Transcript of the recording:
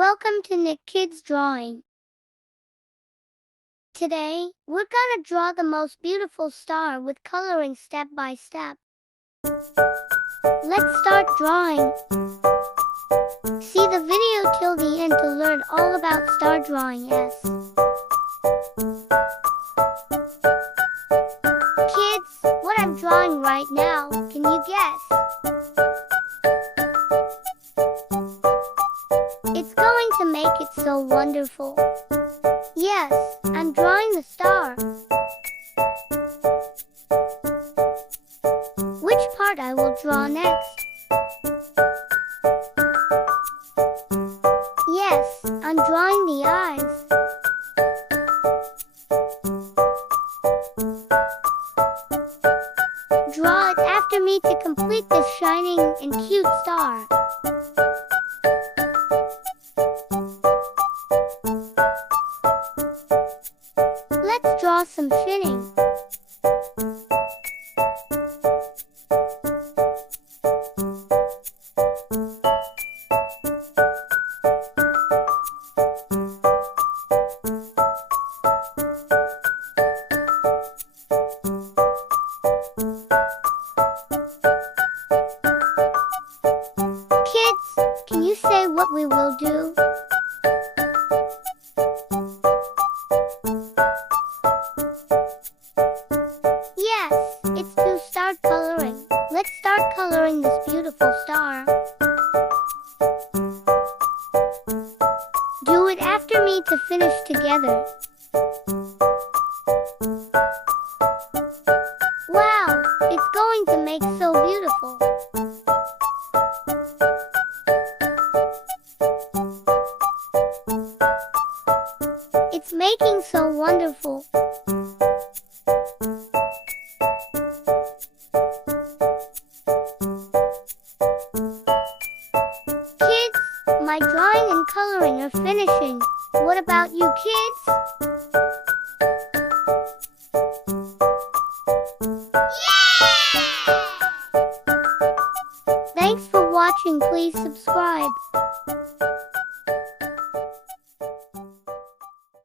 Welcome to Nick Kids Drawing. Today, we're gonna draw the most beautiful star with coloring step by step. Let's start drawing. See the video till the end to learn all about star drawing. Kids, what I'm drawing right now, can you guess? It's going to make it so wonderful. Yes, I'm drawing the star. Which part I will draw next? Yes, I'm drawing the eyes. Draw it after me to complete this shining and cute star. Let's draw some finning. Kids, can you say what we will do? Yes, it's to start coloring. Let's start coloring this beautiful star. Do it after me to finish together. Wow, it's going to make so beautiful. It's making so wonderful. Kids, my drawing and coloring are finishing. What about you kids? Yeah! Thanks for watching. Please subscribe.